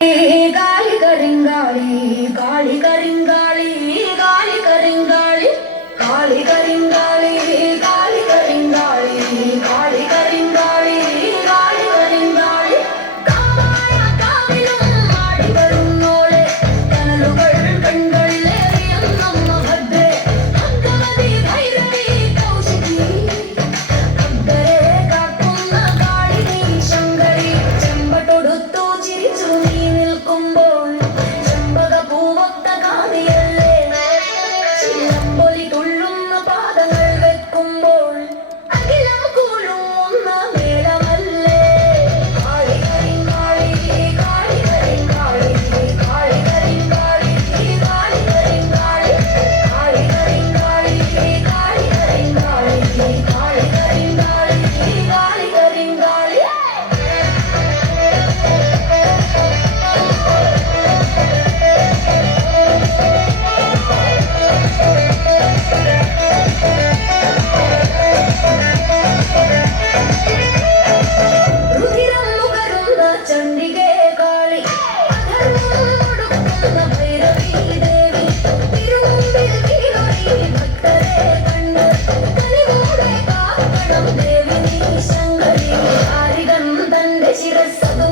गाली करिंगाली गाली करिंगाली गाली करिंगाली गाली करिंगाली गाली करिंगाली गाली करिंगाली गाली करिंगाली കാവായ കാവിലും ആടി വരുന്നോളെ കനലുകൾ കൺകളിലേറിയുന്ന ഭദ്രേ അങ്കമതി ഭൈരവി കൗശികി ഭദ്രേ കാക്കുന്ന കാളിനി ശങ്കരി ചെമ്പട്ടൊടുത്തു ചിരിച്ചു നീ നിൽക്കുമ്പോൾ ചെമ്പകപ്പൂവൊത്ത കാതിയല്ലേ ചിലമ്പൊലി തുള്ളുന്ന പാദങ്ങൾ വെക്കുമ്പോൾ അഖിലം കൂഴുന്ന മേളമല്ലേ കാളി കരിങ്കാളി കാളി കരിങ്കാളി കാളി കരിങ്കാളി കാളി കരിങ്കാളി കാളി കരിങ്കാളി കാളി കരിങ്കാളി കാളി കരിങ്കാളി കാളി കരിങ്കാളി രുധിരം നുകരുന്ന ചണ്ഡികേ കാളി അധർമ്മം ഒടുക്കുന്ന ഭൈരവി ദേവി തിരുമുമ്പിൽ വീണൊഴി ഭക്തരെ കണ്ട് കനിവോടെ കാക്കണം ദേവി നീ ശങ്കരി ആരികം തന്റെ ശിരസ്സതു